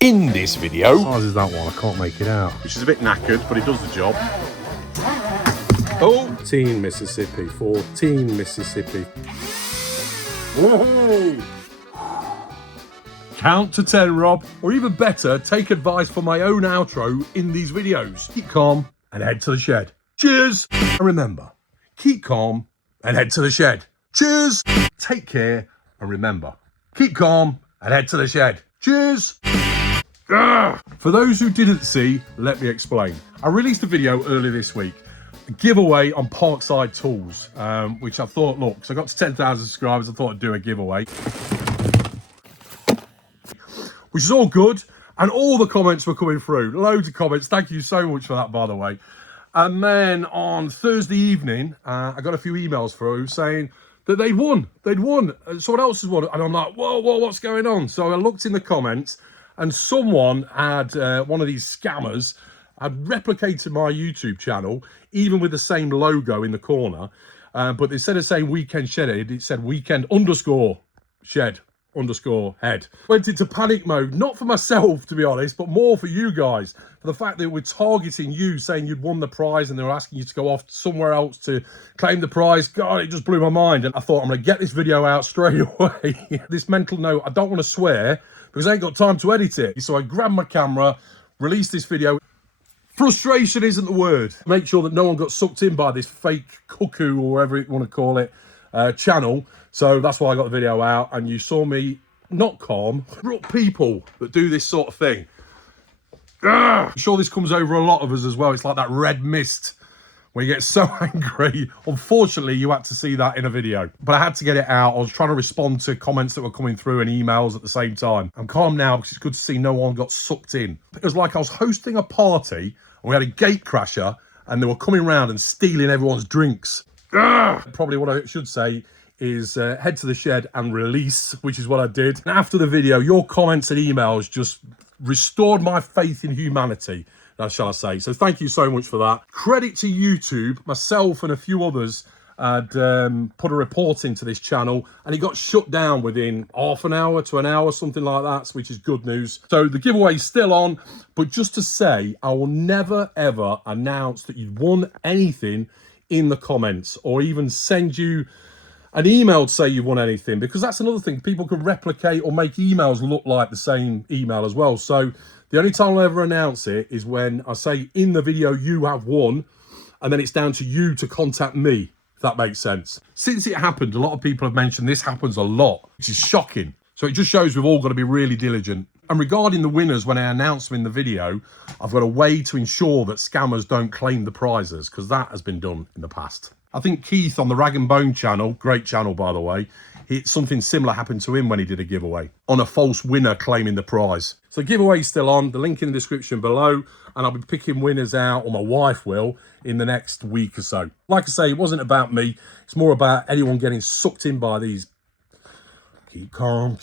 In this video... What size is that one? I can't make it out. Which is a bit knackered, but it does the job. Oh! 14 Mississippi, 14 Mississippi. Whoa! Count to 10, Rob. Or even better, take advice from my own outro in these videos. Keep calm and head to the shed. Cheers! And remember, keep calm and head to the shed. Cheers! Take care and remember, keep calm and head to the shed. Cheers! For those who didn't see, let me explain. I released a video earlier this week, a giveaway on PARKSIDE tools, which I thought, look, because I got to 10,000 subscribers, I thought I'd do a giveaway. Which is all good, and all the comments were coming through. Loads of comments. Thank you so much for that, by the way. And then on Thursday evening, I got a few emails through saying that they'd won. Someone else has won. And I'm like, whoa, what's going on? So I looked in the comments, and someone had, one of these scammers, had replicated my YouTube channel, even with the same logo in the corner. But instead of saying weekend shed head, it said weekend_shed_head. Went into panic mode, not for myself, to be honest, but more for you guys, for the fact that we're targeting you, saying you'd won the prize and they were asking you to go off somewhere else to claim the prize. God, it just blew my mind. And I thought, I'm going to get this video out straight away. This mental note, I don't want to swear because I ain't got time to edit it. So I grabbed my camera, released this video. Frustration isn't the word. Make sure that no one got sucked in by this fake cuckoo, or whatever you want to call it, channel. So that's why I got the video out, and you saw me not calm. People that do this sort of thing. I'm sure this comes over a lot of us as well. It's like that red mist when you get so angry. Unfortunately, you had to see that in a video, but I had to get it out. I was trying to respond to comments that were coming through and emails at the same time. I'm calm now because it's good to see no one got sucked in. It was like I was hosting a party and we had a gate crasher and they were coming around and stealing everyone's drinks. Probably what I should say is head to the shed and release, which is what I did. And after the video, your comments and emails just restored my faith in humanity, shall I say. So thank you so much for that. Credit to YouTube. Myself and a few others had put a report into this channel, and it got shut down within half an hour to an hour, something like that, which is good news. So the giveaway is still on, but just to say, I will never, ever announce that you've won anything in the comments, or even send you an email to say you've won anything, because that's another thing. People can replicate or make emails look like the same email as well. So the only time I'll ever announce it is when I say in the video you have won, and then it's down to you to contact me, if that makes sense. Since it happened, a lot of people have mentioned this happens a lot, which is shocking. So it just shows we've all got to be really diligent. And regarding the winners, when I announce them in the video, I've got a way to ensure that scammers don't claim the prizes, because that has been done in the past. I think Keith on the Rag and Bone channel, great channel by the way, something similar happened to him when he did a giveaway on a false winner claiming the prize. So the giveaway is still on, the link in the description below, and I'll be picking winners out, or my wife will, in the next week or so. Like I say, it wasn't about me, it's more about anyone getting sucked in by these. Keep calm,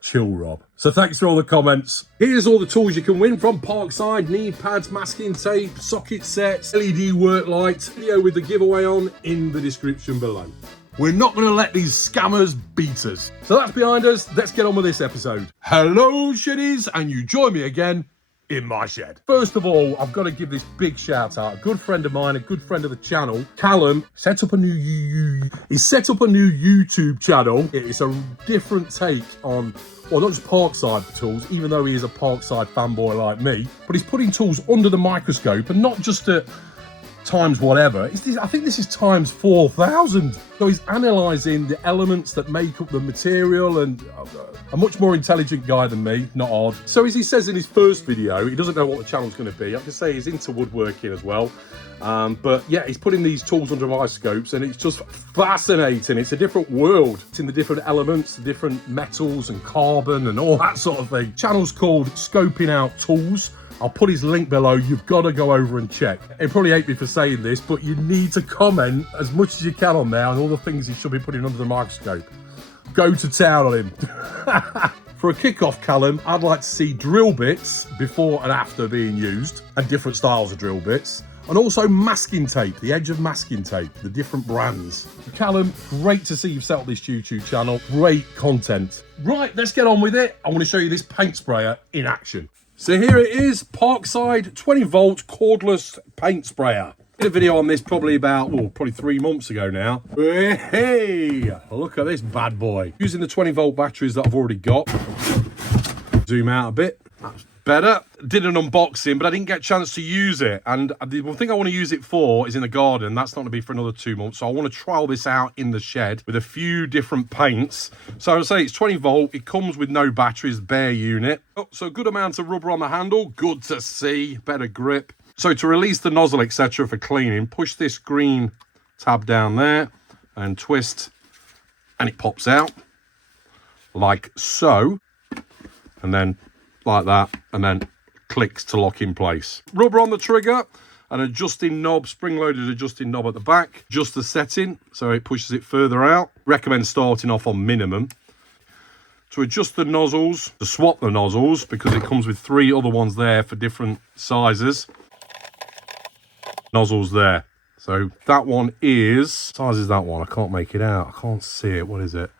chill, Rob. So thanks for all the comments. Here's all the tools you can win from PARKSIDE: knee pads, masking tape, socket sets, LED work lights. Video with the giveaway on in the description below. We're not going to let these scammers beat us. So that's behind us. Let's get on with this episode. Hello, sheddies, and you join me again in my shed. First of all, I've got to give this big shout out. A good friend of mine, a good friend of the channel, Callum, set up a new YouTube channel. It's a different take on, well, not just PARKSIDE tools, even though he is a PARKSIDE fanboy like me, but he's putting tools under the microscope, and not just at times whatever. I think this is times 4,000. So he's analysing the elements that make up the material, and a much more intelligent guy than me, not odd. So as he says in his first video, he doesn't know what the channel's going to be. I can say he's into woodworking as well. But yeah, he's putting these tools under microscopes, and it's just fascinating. It's a different world. It's in the different elements, the different metals and carbon and all that sort of thing. Channel's called Scoping Out Tools. I'll put his link below. You've got to go over and check. He'll probably hate me for saying this, but you need to comment as much as you can on there on all the things he should be putting under the microscope. Go to town on him. For a kick-off, Callum, I'd like to see drill bits before and after being used, and different styles of drill bits. And also masking tape, the edge of masking tape, the different brands. Callum, great to see you've set up this YouTube channel. Great content. Right, let's get on with it. I want to show you this paint sprayer in action. So here it is, PARKSIDE 20v cordless paint sprayer. Did a video on this probably about, probably 3 months ago now. Hey, look at this bad boy. Using the 20v batteries that I've already got. Zoom out a bit. That's better. Did an unboxing, but I didn't get a chance to use it. And the one thing I want to use it for is in the garden. That's not going to be for another 2 months. So I want to trial this out in the shed with a few different paints. So I'll say it's 20v. It comes with no batteries, bare unit. Oh, so a good amount of rubber on the handle. Good to see. Better grip. So to release the nozzle, etc. for cleaning, push this green tab down there and twist, and it pops out like so. And then like that, and then clicks to lock in place. Rubber on the trigger, an adjusting knob, spring-loaded adjusting knob at the back. Just the setting, so it pushes it further out. Recommend starting off on minimum. To adjust the nozzles, to swap the nozzles, because it comes with 3 other ones there for different sizes. Nozzles there. So that one is, size is that one? I can't make it out. I can't see it. What is it?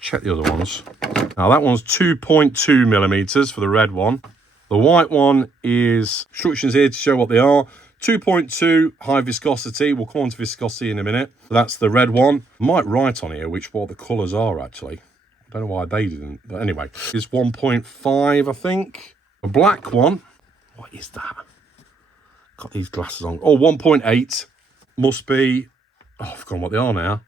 Check the other ones. Now that one's 2.2 millimeters for the red one. The white one is, instructions here to show what they are. 2.2 high viscosity. We'll come on to viscosity in a minute. That's the red one. I might write on here what the colours are actually. I don't know why they didn't, but anyway. It's 1.5, I think. The black one, what is that? Got these glasses on. Oh, 1.8 must be, I've forgotten what they are now.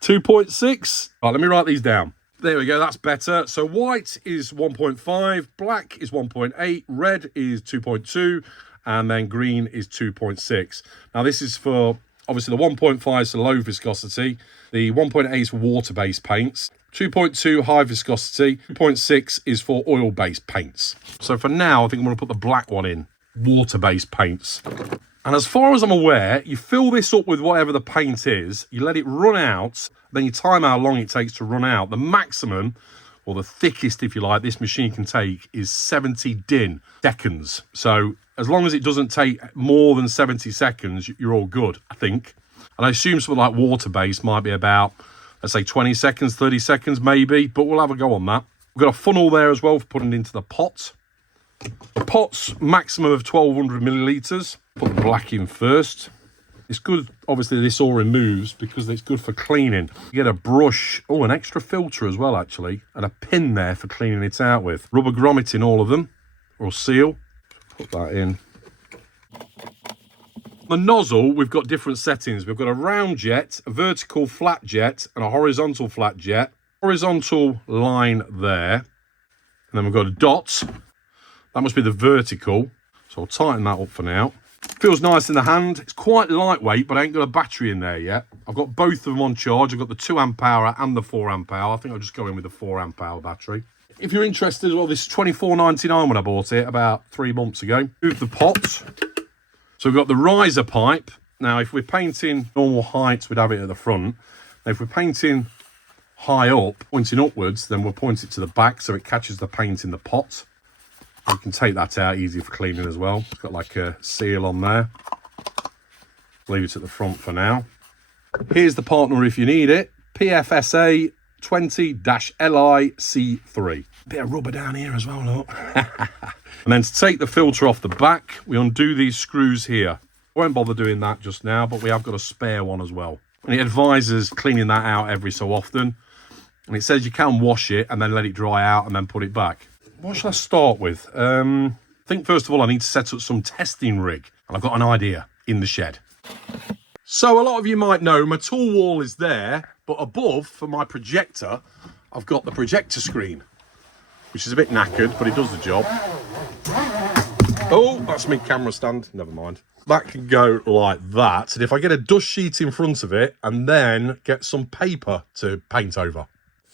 2.6. Right, let me write these down. There we go, that's better. So white is 1.5, black is 1.8, red is 2.2, and then green is 2.6. Now this is for, obviously the 1.5 is for low viscosity, the 1.8 is for water-based paints, 2.2 high viscosity, 2.6 is for oil-based paints. So for now, I think I'm gonna put the black one in, water-based paints. And as far as I'm aware, you fill this up with whatever the paint is, you let it run out, then you time how long it takes to run out. The maximum, or the thickest, if you like, this machine can take is 70 din seconds. So as long as it doesn't take more than 70 seconds, you're all good, I think. And I assume something like water-based might be about, let's say 20 seconds, 30 seconds maybe, but we'll have a go on that. We've got a funnel there as well for putting it into the pot. The pot's maximum of 1200 millilitres. Put the black in first. It's good, obviously this all removes because it's good for cleaning. You get a brush, an extra filter as well actually, and a pin there for cleaning it out with. Rubber grommet in all of them, or seal. Put that in. The nozzle, we've got different settings. We've got a round jet, a vertical flat jet, and a horizontal flat jet. Horizontal line there. And then we've got a dot. That must be the vertical. So I'll tighten that up for now. Feels nice in the hand. It's quite lightweight, but I ain't got a battery in there yet. I've got both of them on charge. I've got the 2 amp hour and the 4 amp hour. I think I'll just go in with the 4 amp hour battery. If you're interested as well, this is $24.99 when I bought it about 3 months ago. Move the pot. So we've got the riser pipe. Now, if we're painting normal heights, we'd have it at the front. Now, if we're painting high up, pointing upwards, then we'll point it to the back so it catches the paint in the pot. You can take that out easy for cleaning as well. It's got like a seal on there. Leave it at the front for now. Here's the partner if you need it. PFSA 20-LIC3. Bit of rubber down here as well, look. And then to take the filter off the back, we undo these screws here. I won't bother doing that just now, but we have got a spare one as well. And it advises cleaning that out every so often. And it says you can wash it and then let it dry out and then put it back. What should I start with? I think first of all I need to set up some testing rig. And I've got an idea in the shed. So a lot of you might know my tool wall is there, but above for my projector, I've got the projector screen, which is a bit knackered, but it does the job. Oh, that's my camera stand. Never mind. That can go like that. And if I get a dust sheet in front of it and then get some paper to paint over.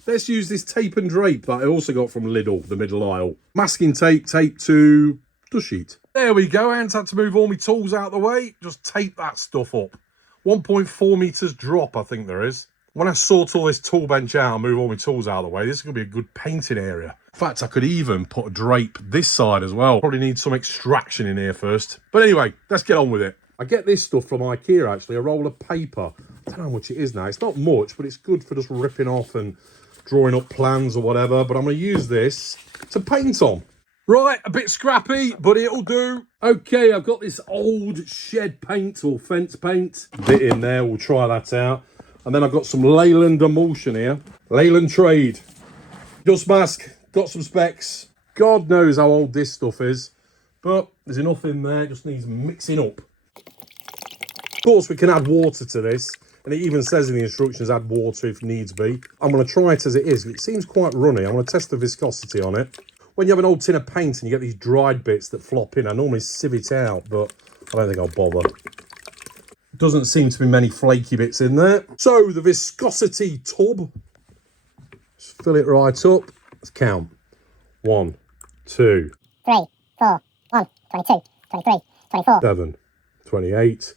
Let's use this tape and drape that I also got from Lidl, the middle aisle. Masking tape, tape to dust sheet. There we go. I haven't had to move all my tools out of the way. Just tape that stuff up. 1.4 meters drop, I think there is. When I sort all this tool bench out and move all my tools out of the way, this is going to be a good painting area. In fact, I could even put a drape this side as well. Probably need some extraction in here first. But anyway, let's get on with it. I get this stuff from IKEA, actually, a roll of paper. I don't know how much it is now. It's not much, but it's good for just ripping off and drawing up plans or whatever. But I'm going to use this to paint on. Right, a bit scrappy, but it'll do. Okay, I've got this old shed paint or fence paint bit in there. We'll try that out. And then I've got some Leyland emulsion here. Leyland Trade. Dust mask, got some specs. God knows how old this stuff is. But there's enough in there, it just needs mixing up. Of course, we can add water to this. And it even says in the instructions, add water if needs be. I'm going to try it as it is. It seems quite runny. I'm going to test the viscosity on it. When you have an old tin of paint and you get these dried bits that flop in, I normally sieve it out, but I don't think I'll bother. Doesn't seem to be many flaky bits in there. So the viscosity tub, just fill it right up. Let's count. 1, 2, 3, 4, 1, 22, 23, 24. 7, 28.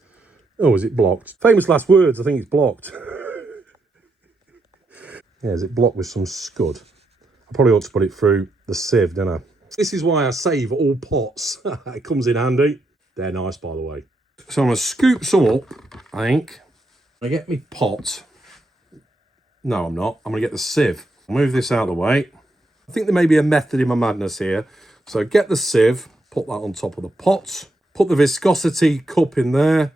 Oh, is it blocked? Famous last words, I think it's blocked. Yeah, is it blocked with some scud? I probably ought to put it through the sieve, don't I? This is why I save all pots. It comes in handy. They're nice, by the way. So I'm going to scoop some up, I think. I get me pot. No, I'm not. I'm going to get the sieve. I'll move this out of the way. I think there may be a method in my madness here. So get the sieve, put that on top of the pot. Put the viscosity cup in there.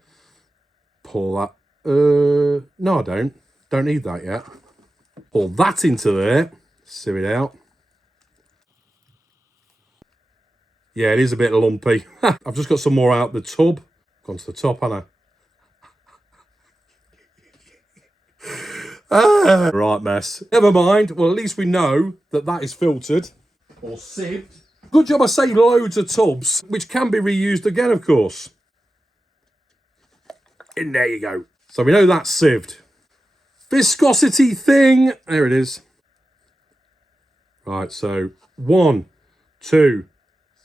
Pour that. No, I don't. Don't need that yet. Pour that into there. Sieve it out. Yeah, it is a bit lumpy. I've just got some more out the tub. Gone to the top, haven't I? Right mess. Never mind. Well, at least we know that that is filtered or sieved. Good job I saved loads of tubs, which can be reused again, of course. And there you go. So we know that's sieved. Viscosity thing. There it is. Right, so 1, 2,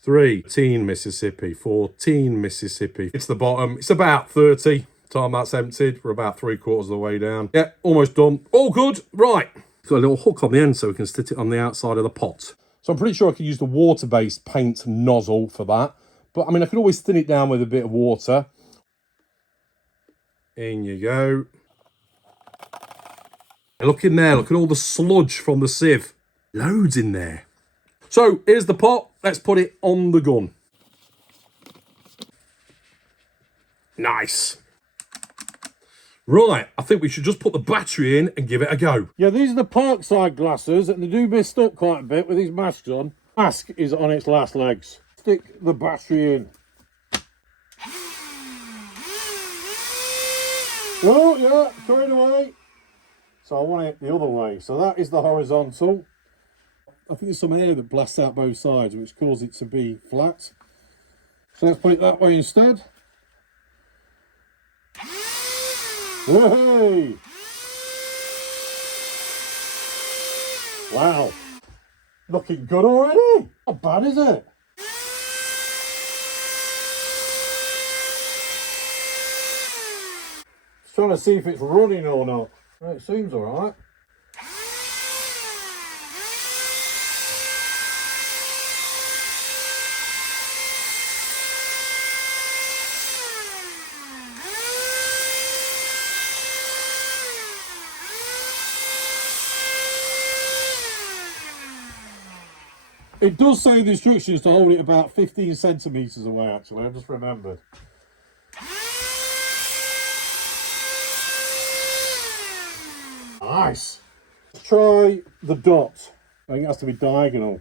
13 Mississippi, 14 Mississippi. It's the bottom. It's about 30. Time that's emptied. We're about 3/4 of the way down. Yeah, almost done. All good. Right. Got a little hook on the end so we can stick it on the outside of the pot. So I'm pretty sure I could use the water-based paint nozzle for that. But, I mean, I could always thin it down with a bit of water. In you go. Look in there. Look at all the sludge from the sieve. Loads in there. So, here's the pot. Let's put it on the gun. Nice. Right, I think we should just put the battery in and give it a go. Yeah, these are the Parkside glasses, and they do mist up quite a bit with these masks on. Mask is on its last legs. Stick the battery in. Oh, yeah, turn away. So I want it the other way. So that is the horizontal. I think there's some air that blasts out both sides, which causes it to be flat. So let's put it that way instead. Hey! Wow. Looking good already. Not bad, is it? Just trying to see if it's running or not. Well, it seems all right. It does say in the instructions to hold it about 15 centimetres away, actually. I just remembered. Nice. Let's try the dot. I think it has to be diagonal.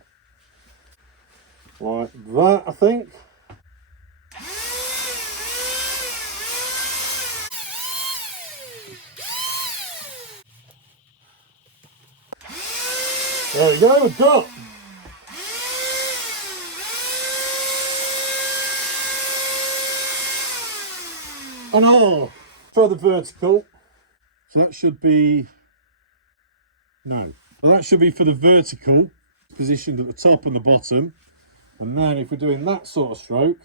Like that, I think. There we go, dot. And oh, try the vertical. So that should be, no. Well, that should be for the vertical, positioned at the top and the bottom. And then if we're doing that sort of stroke.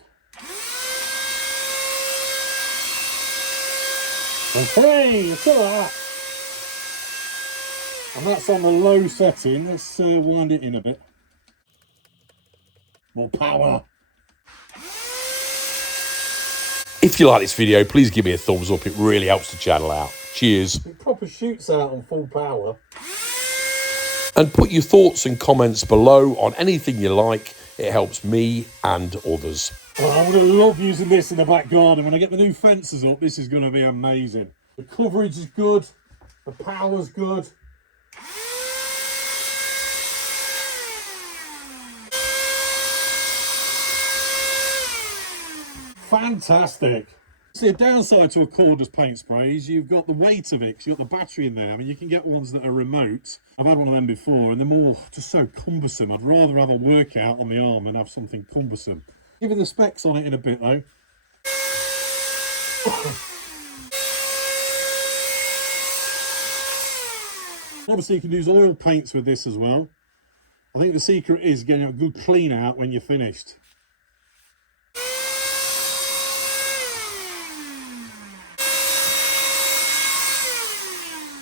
Okay, let's do that. And that's on the low setting. Let's wind it in a bit. More power. If you like this video, please give me a thumbs up. It really helps the channel out. Cheers. It proper shoots out on full power. And put your thoughts and comments below on anything you like. It helps me and others. Oh, I'm going to love using this in the back garden. When I get the new fences up, this is going to be amazing. The coverage is good. The power's good. Fantastic. See, a downside to a cordless paint spray is you've got the weight of it, 'cause you've got the battery in there. I mean, you can get ones that are remote. I've had one of them before, and they're more just so cumbersome. I'd rather have a workout on the arm than have something cumbersome. Give you the specs on it in a bit, though. Obviously, you can use oil paints with this as well. I think the secret is getting a good clean out when you're finished.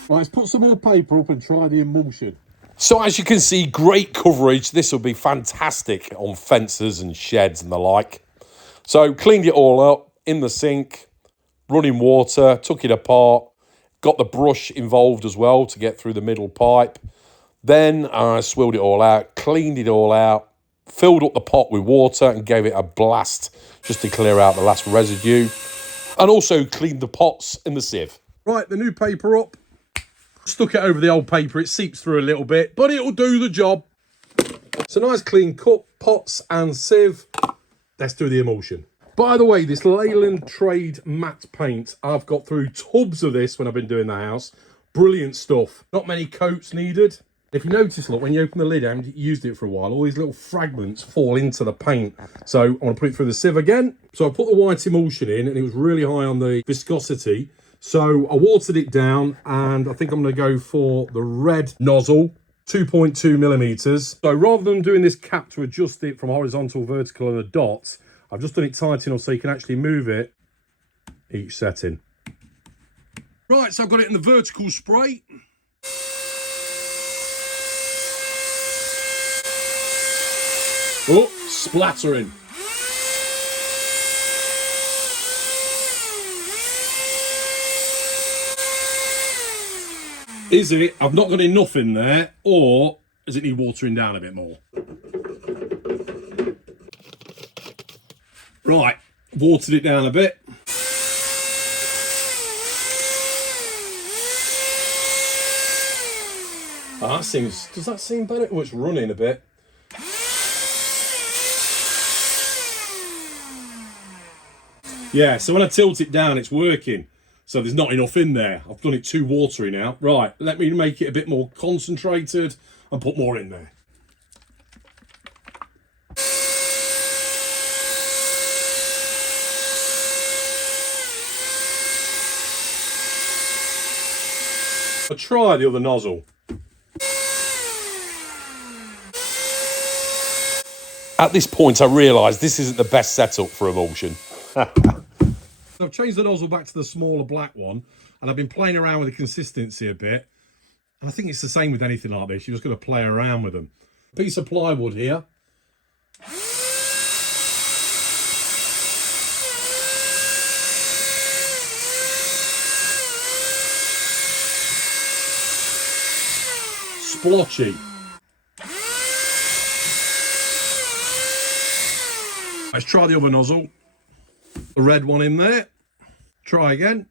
Right, let's put some more paper up and try the emulsion. So as you can see, great coverage. This will be fantastic on fences and sheds and the like. So cleaned it all up in the sink, running water, took it apart, got the brush involved as well to get through the middle pipe. Then I swilled it all out, cleaned it all out, filled up the pot with water and gave it a blast just to clear out the last residue. And also cleaned the pots in the sieve. Right, the new paper up. Stuck it over the old paper. It seeps through a little bit, but it'll do the job. So nice clean cup, pots and sieve. Let's do the emulsion. By the way, this Leyland Trade matte paint, I've got through tubs of this when I've been doing the house. Brilliant stuff. Not many coats needed. If you notice, look, when you open the lid and you used it for a while, all these little fragments fall into the paint. So I want to put it through the sieve again. So I put the white emulsion in and it was really high on the viscosity. So I watered it down and I think I'm going to go for the red nozzle, 2.2 millimeters. So rather than doing this cap to adjust it from horizontal, vertical and a dot, I've just done it tight enough so you can actually move it each setting. Right, so I've got it in the vertical spray. Oh, splattering. Is it, I've not got enough in there, or does it need watering down a bit more? Right, watered it down a bit. Oh, that seems, does that seem better? Oh, it's running a bit. Yeah, so when I tilt it down, it's working. So there's not enough in there. I've done it too watery now. Right, let me make it a bit more concentrated and put more in there. I'll try the other nozzle. At this point, I realise this isn't the best setup for emulsion. I've changed the nozzle back to the smaller black one, and I've been playing around with the consistency a bit. And I think it's the same with anything like this. You're just going to play around with them. Piece of plywood here. Splotchy. Let's try the other nozzle. The red one in there. Try again.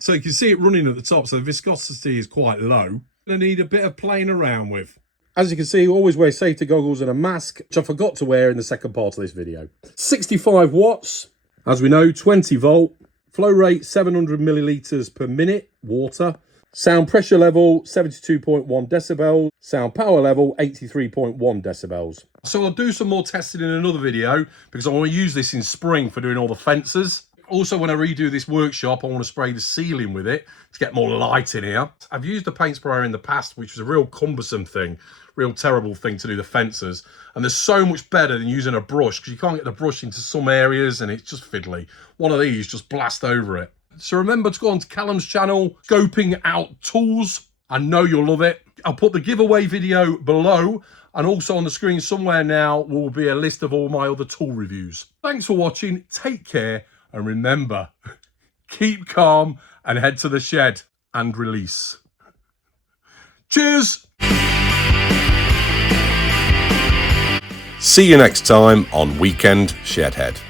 So you can see it running at the top, so the viscosity is quite low. I need a bit of playing around with. As you can see, always wear safety goggles and a mask, which I forgot to wear in the second part of this video. 65 watts, as we know, 20 volt, flow rate 700 millilitres per minute, water. Sound pressure level 72.1 decibels, sound power level 83.1 decibels. So I'll do some more testing in another video because I want to use this in spring for doing all the fences. Also, when I redo this workshop, I want to spray the ceiling with it to get more light in here. I've used a paint sprayer in the past, which was a real cumbersome thing, real terrible thing to do the fences. And there's so much better than using a brush, because you can't get the brush into some areas and it's just fiddly. One of these, just blast over it. So remember to go on to Callum's channel, Scoping Out Tools. I know you'll love it. I'll put the giveaway video below, and also on the screen somewhere now will be a list of all my other tool reviews. Thanks for watching, take care, and remember, keep calm and head to the shed and release. Cheers! See you next time on Weekend Shedhead.